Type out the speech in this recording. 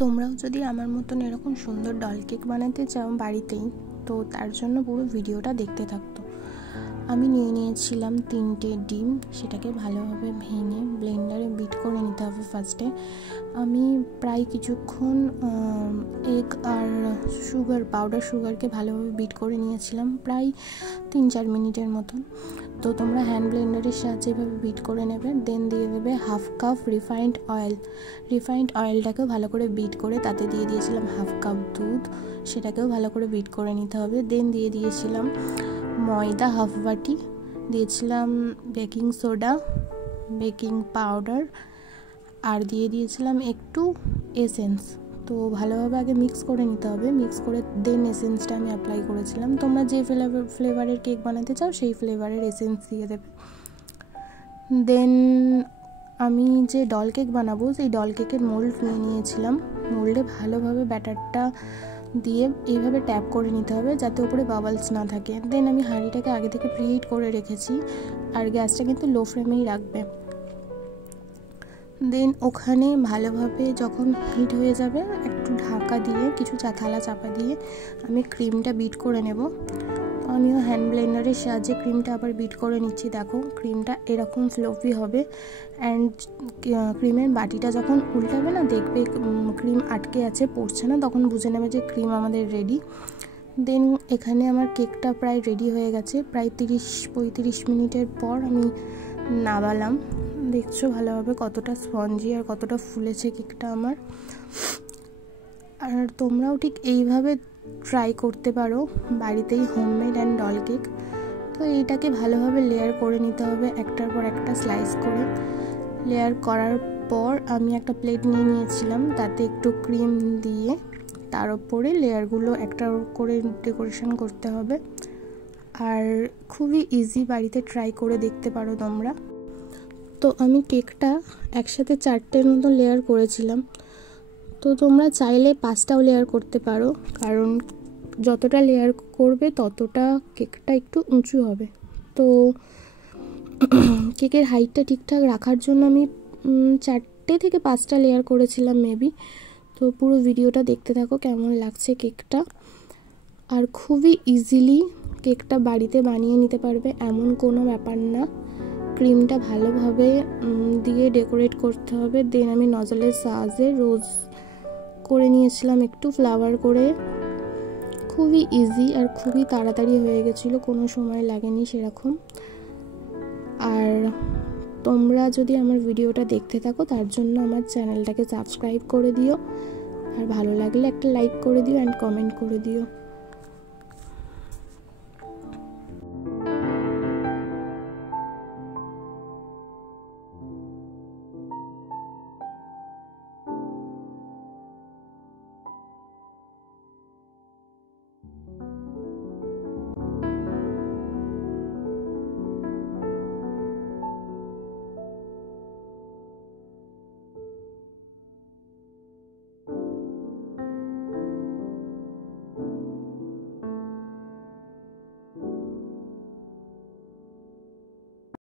তোমরাও যদি আমার মতন এরকম সুন্দর ডল কেক বানাতে চাও বাড়িতেই, তো তার জন্য পুরো ভিডিওটা দেখতে থাকতো। আমি নিয়েছিলাম 3টে ডিম, সেটাকে ভালোভাবে ভেঙে ব্লেন্ডারে বিট করে নিতে হবে ফার্স্টে। আমি প্রায় কিছুক্ষণ এগ আর পাউডার সুগারকে ভালোভাবে বিট করে নিয়েছিলাম, প্রায় 3-4 মিনিটের মতন। তো তোমরা হ্যান্ড ব্লেন্ডারের সাহায্যে এভাবে বিট করে নেবে। দেন দিয়ে দেবে 1/2 কাপ রিফাইন্ড অয়েলটাকেও ভালো করে বিট করে তাতে দিয়ে দিয়েছিলাম 1/2 কাপ দুধ, সেটাকেও ভালো করে বিট করে নিতে হবে। দেন দিয়ে দিয়েছিলাম ময়দা 1/2 বাটি, দিয়েছিলাম বেকিং সোডা, বেকিং পাউডার, আর দিয়ে দিয়েছিলাম একটু এসেন্স। তো ভালোভাবে আগে মিক্স করে নিতে হবে। মিক্স করে দেন এসেন্সটা আমি অ্যাপ্লাই করেছিলাম। তোমরা যে ফ্লেভারের কেক বানাতে চাও সেই ফ্লেভারের এসেন্স দিয়ে দেবে। দেন আমি যে ডল কেক বানাবো সেই ডল কেকের মোল্ড নিয়েছিলাম। মোল্ডে ভালোভাবে ব্যাটারটা দিয়ে এইভাবে ট্যাপ করে নিতে হবে যাতে উপরে বাবলস না থাকে। দেন আমি হাঁড়িটাকে আগে থেকে প্রিহিট করে রেখেছি, আর গ্যাসটা কিন্তু লো ফ্লেমেই রাখবে। দেন ওখানে ভালোভাবে যখন হিট হয়ে যাবে একটু ঢাকা দিয়ে কিছু থালা চাপা দিয়ে আমি ক্রিমটা বিট করে নেব। তো আমিও হ্যান্ড ব্লেন্ডারের সাহায্যে ক্রিমটা আবার বিট করে নিচ্ছি। দেখো ক্রিমটা এরকম ফ্লফি হবে, অ্যান্ড ক্রিমের বাটিটা যখন উল্টাবে না, দেখবে ক্রিম আটকে আছে, পড়ছে না, তখন বুঝে নেবে যে ক্রিম আমাদের রেডি। দেন এখানে আমার কেকটা প্রায় রেডি হয়ে গেছে। প্রায় 30-35 মিনিটের পর আমি নামালাম। দেখছো ভালোভাবে কতটা স্পঞ্জি আর কতটা ফুলেছে কেকটা আমার। আর তোমরাও ঠিক এইভাবে ট্রাই করতে পারো বাড়িতেই হোমমেড অ্যান্ড ডল কেক। তো এইটাকে ভালোভাবে লেয়ার করে নিতে হবে, একটার পর একটা স্লাইস করে। লেয়ার করার পর আমি একটা প্লেট নিয়েছিলাম, তাতে একটু ক্রিম দিয়ে তার উপরে লেয়ারগুলো একটা করে ডেকোরেশন করতে হবে। আর খুবই ইজি, বাড়িতে ট্রাই করে দেখতে পারো তোমরা। তো আমি কেকটা একসাথে 4টের মতো লেয়ার করেছিলাম। তো তোমরা চাইলে 5টাও লেয়ার করতে পারো, কারণ যতটা লেয়ার করবে ততটা কেকটা একটু উঁচু হবে। তো কেকের হাইটটা ঠিকঠাক রাখার জন্য আমি 4টে থেকে 5টা লেয়ার করেছিলাম মেবি। তো পুরো ভিডিওটা দেখতে থাকো কেমন লাগছে কেকটা। আর খুবই ইজিলি কেকটা বাড়িতে বানিয়ে নিতে পারবে, এমন কোনো ব্যাপার না। ক্রিমটা ভালোভাবে দিয়ে ডেকোরেট করতে হবে। দেন আমি নজলের সাহায্যে রোজ করে নিয়েছিলাম একটু ফ্লাওয়ার করে। খুবই ইজি আর খুবই তাড়াতাড়ি হয়ে গেছিলো, কোনো সময় লাগেনি সেরকম। আর তোমরা যদি আমার ভিডিওটা দেখতে থাকো তার জন্য আমার চ্যানেলটাকে সাবস্ক্রাইব করে দিও, আর ভালো লাগলে একটা লাইক করে দিও অ্যান্ড কমেন্ট করে দিও।